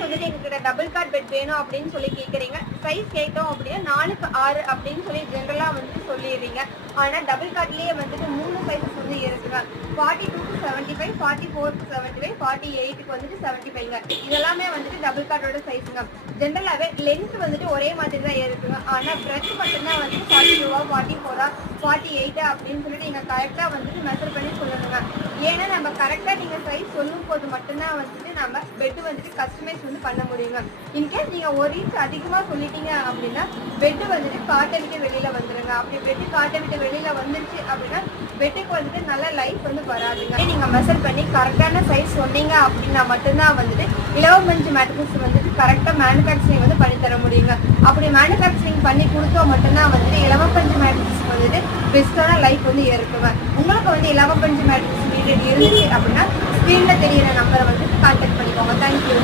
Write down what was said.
Size வந்துட்டு எங்ககிட்ட double God bed வேணும் அப்படின்னு சொல்லி கேட்குறீங்க. சைஸ் கேட்டோம் அப்படின்னா 4க்கு 6 அப்படின்னு சொல்லி ஜென்ரலாக வந்துட்டு சொல்லிடுறீங்க. ஆனால் டபுள் காட்லேயே வந்துட்டு 3 சைஸஸ் வந்து இருக்குங்க. 42க்கு 75, 44க்கு 75, 48க்கு வந்துட்டு 75ங்க. இதெல்லாமே வந்துட்டு டபுள் காட்டோட சைஸுங்க. ஜென்ரலாகவே லென்த் வந்துட்டு ஒரே மாதிரி தான் இருக்குங்க. ஆனால் பிரெத் மட்டும்தான் வந்துட்டு 42, 44, 48 அப்படின்னு சொல்லிட்டு நீங்கள் கரெக்டாக வந்துட்டு மெஷர் பண்ணி சொல்லணுங்க. ஏன்னா நம்ம கரெக்டாக நீங்கள் சைஸ் சொல்லும் போது மட்டும்தான் வந்துட்டு நம்ம பெட்டு வந்துட்டு கஸ்டமைஸ் வந்து பண்ண முடியுங்க. இன்கேஸ் நீங்கள் 1 இன்ச் அதிகமாக சொல்லிட்டீங்க அப்படின்னா பெட்டு வந்துட்டு காட்டை விட்டு வெளியில் வந்துடுங்க. அப்படி பெட்டு காட்டை விட்டு வெளியில் வந்துருச்சு அப்படின்னா பெட்டுக்கு வந்துட்டு நல்ல லைஃப் வந்து வராதுங்க. நீங்கள் மெஷர் பண்ணி கரெக்டான சைஸ் சொன்னீங்க அப்படின்னா மட்டும்தான் வந்துட்டு இலவம் பஞ்சு மேட்ரஸ் வந்துட்டு கரெக்டாக மேனுஃபேக்சரிங் வந்து பண்ணித்தர முடியுங்க. அப்படி மேனுஃபேக்சரிங் பண்ணி கொடுத்தா மட்டும்தான் வந்துட்டு இலவம் பஞ்சு மேட்ரஸ் வந்துட்டு பெஸ்ட்டான லைஃப் வந்து இருக்குங்க. உங்களுக்கு வந்து இலவம் பஞ்சு மேட்ரஸ் நீடட் இருந்துச்சு அப்படின்னா ஸ்க்ரீனில் தெரியிற நம்பரை வந்து கான்டாக்ட் பண்ணிக்கோங்க. தேங்க்யூ.